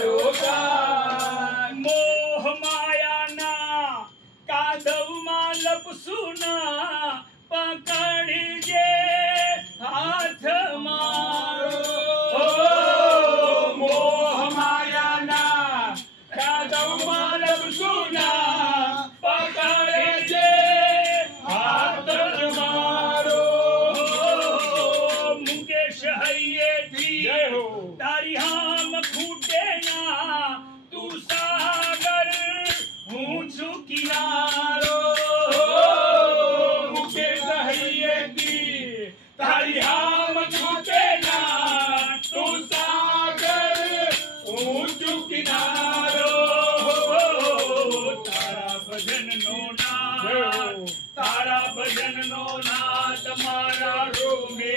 तारो सा मोह माया ना कादव मा लपसुना पकड़जे हाथ मारो मोह माया ना कादव मा लपसुना पकड़जे हाथ मारो मुकेश हइये थी जय हो तारी हम खूटे ना तू सागर हूँ किनारो मुकेश हइये थी तारी हम छूटे ना तू सागर ऊंचू किनारो तारा भजन नो नाथ तारा भजन नो नाथ मारा रोमे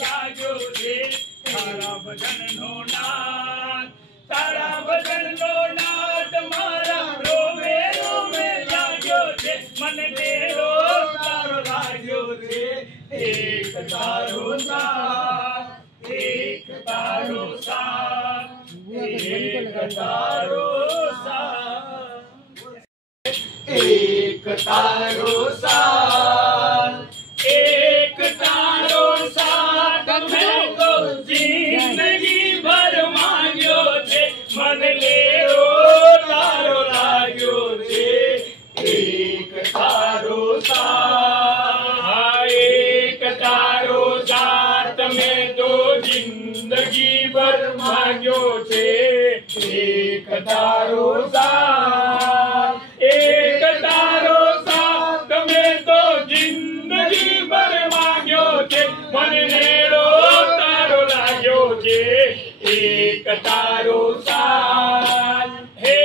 जागो रे तारा भजन नो नाथ तारा भजन नो नाथ मारा रोमे जागो रे मन मेरो तारो लागो रे एक तारो साथ एक तारो साथ एक तारो साथ एक तारो साथ एक तारो साथ मैं तो जिंदगी भर मांग्यो थे मन मेरो तारो लाग्यो थे एक तारो साथ एक तारो साथ मैं तो जिंदगी भर मांग्यो थे एक तारो साथ एक तारो साथ में तो जिंदगी भर मांग्यो थे मन मेरो तारो लाग्यो थे एक तारो साथ हे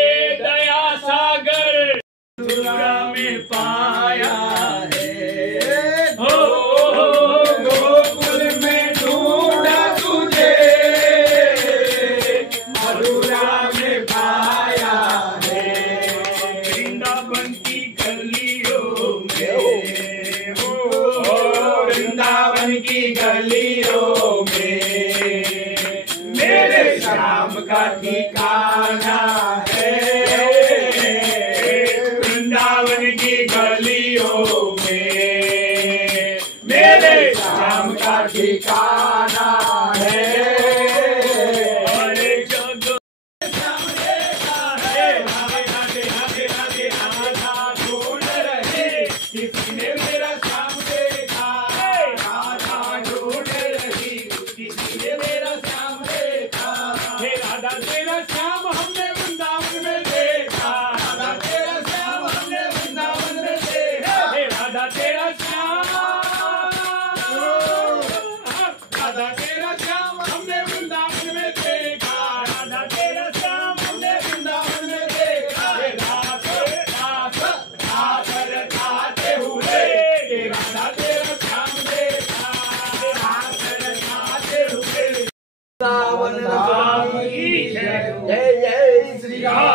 दया सागर दुर्गा में पाया है हो गोकुल में ढूंढा तुझे मथुरा में पाया है वृंदावन की गलियों में हो वृंदावन की गलियों में मेरे श्याम का ठिकाना है वृंदावन की गलियों में मेरे श्याम का ठिकाना है अरे जग सामने का है आगे आगे आगे आधा ढूंढ रहे किसी ने मेरा श्याम देखा आधा ढूंढ रही किसी ने मेरा श्याम देखा हे राधा तेरा श्याम हमने वृंदावन में देखा राधा तेरा श्याम हमने वृंदावन में देखा हे राधा तेरा राधा तेरा श्याम हमने वृंदावन में देखा राधा तेरा श्याम हमने वृंदावन में देखा रात रचाते हुए राधा तेरा श्याम देखा रात रचाते हुए राम की जय जय जय श्री राम।